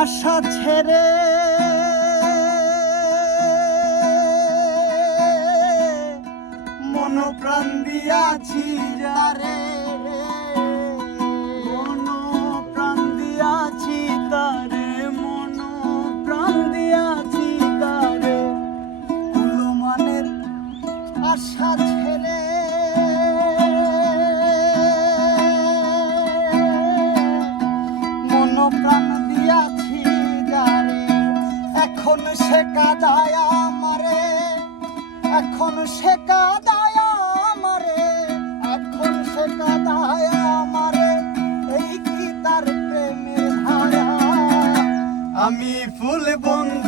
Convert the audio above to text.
আশা ছেড়ে মন প্রাণ দিয়াছি যারে, মন প্রাণ দিয়াছি তারে, মন প্রাণ দিয়াছি তারে। কুলমানের আশা ছেড়ে মন প্রাণ দিয়াছি যারে, এখন সে কাঁদায় আমারে, এখন সে কাঁদায় আমারে, এখন সে কাঁদায় আমারে। এই কি তার প্রেমের ধারা? আমি ফুল বন্ধু